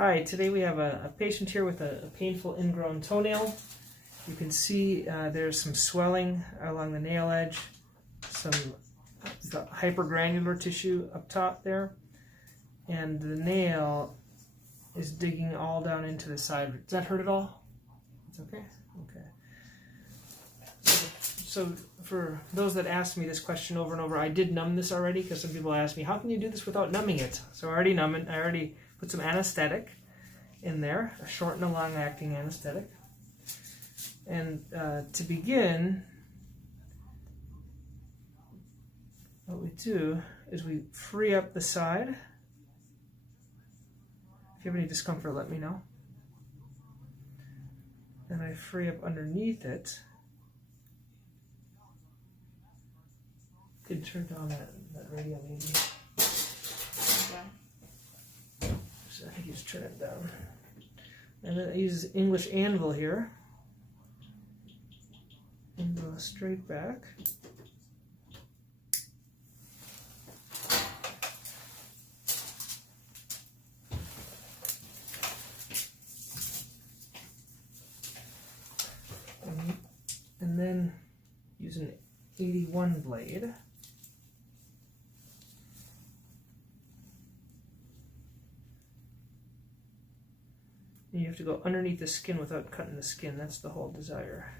Hi, today we have a patient here with a painful ingrown toenail. You can see there's some swelling along the nail edge, some hypergranular tissue up top there, and the nail is digging all down into the side. Does that hurt at all? It's okay? Okay. So for those that asked me this question over and over, I did numb this already because some people ask me, how can you do this without numbing it? So I already numb it. I already put some anesthetic in there, a short and a long-acting anesthetic. And to begin, what we do is we free up the side. If you have any discomfort, let me know. And I free up underneath it. Could turn down that radio maybe. Okay. So I think you just turn it down. And then I use English anvil here. And go straight back. And then use an 81 blade. And you have to go underneath the skin without cutting the skin. That's the whole desire.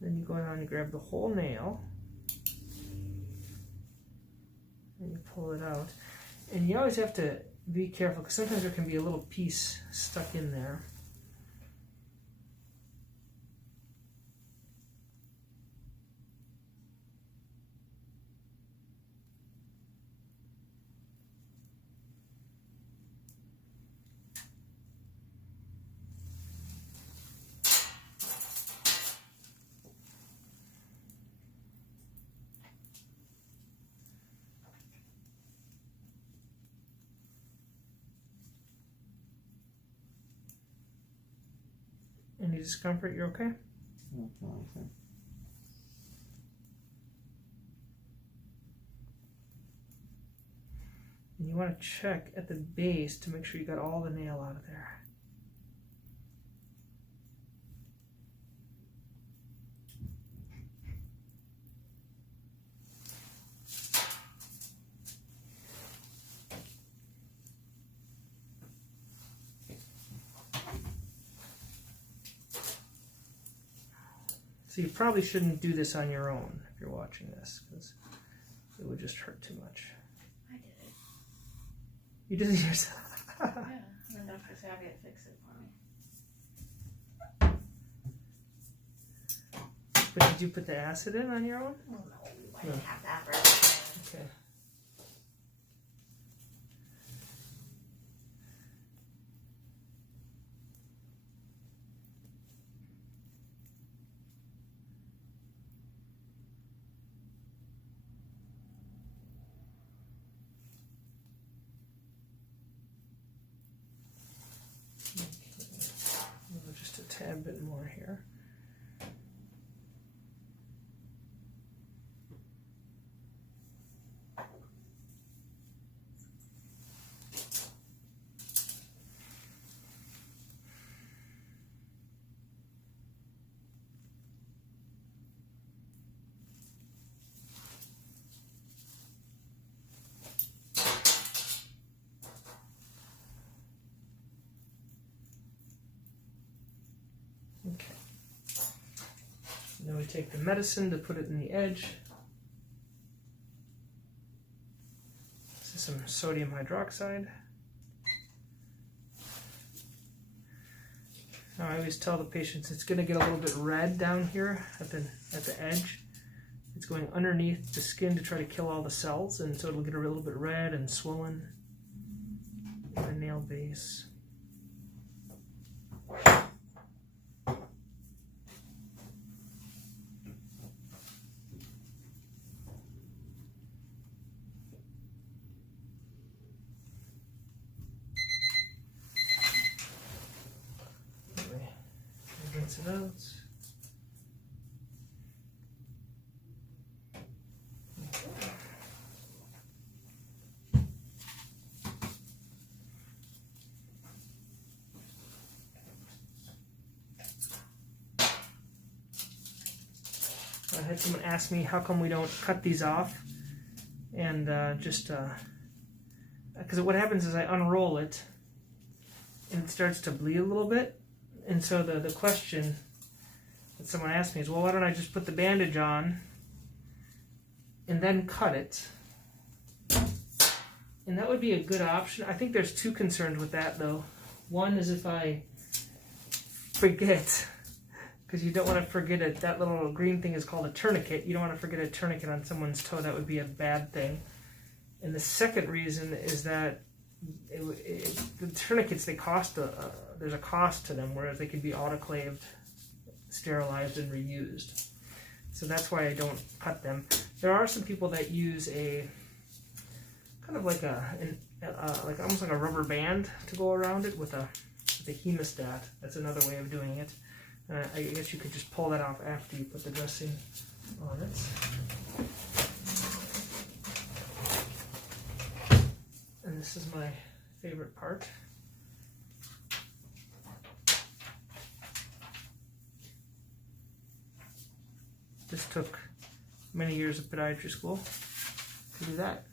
Then you go on and grab the whole nail, and you pull it out. And you always have to be careful, because sometimes there can be a little piece stuck in there. Any discomfort? You're okay? Okay. And you want to check at the base to make sure you got all the nail out of there. So you probably shouldn't do this on your own if you're watching this, because it would just hurt too much. I did it. You did it yourself. Yeah, and then Dr. Savvy had fixed it for me. But did you put the acid in on your own? Oh no, I didn't have that for everything. Okay. Just a tad bit more here. Okay. Now we take the medicine to put it in the edge. This is some sodium hydroxide. Now I always tell the patients it's going to get a little bit red down here at the edge. It's going underneath the skin to try to kill all the cells, and so it'll get a little bit red and swollen in the nail base. rinse it out. I had someone ask me how come we don't cut these off, and because what happens is I unroll it and it starts to bleed a little bit, and so the question that someone asked me is, well, why don't I just put the bandage on and then cut it? And that would be a good option. I think there's two concerns with that though. One is if I forget, because you don't want to forget it. That little green thing is called a tourniquet. You don't want to forget a tourniquet on someone's toe. That would be a bad thing. And the second reason is that the tourniquets, they cost there's a cost to them, whereas they can be autoclaved, sterilized, and reused. So that's why I don't cut them. There are some people that use a kind of like like almost like a rubber band to go around it with a hemostat. That's another way of doing it. I guess you could just pull that off after you put the dressing on it. And this is my favorite part. This took many years of podiatry school to do that.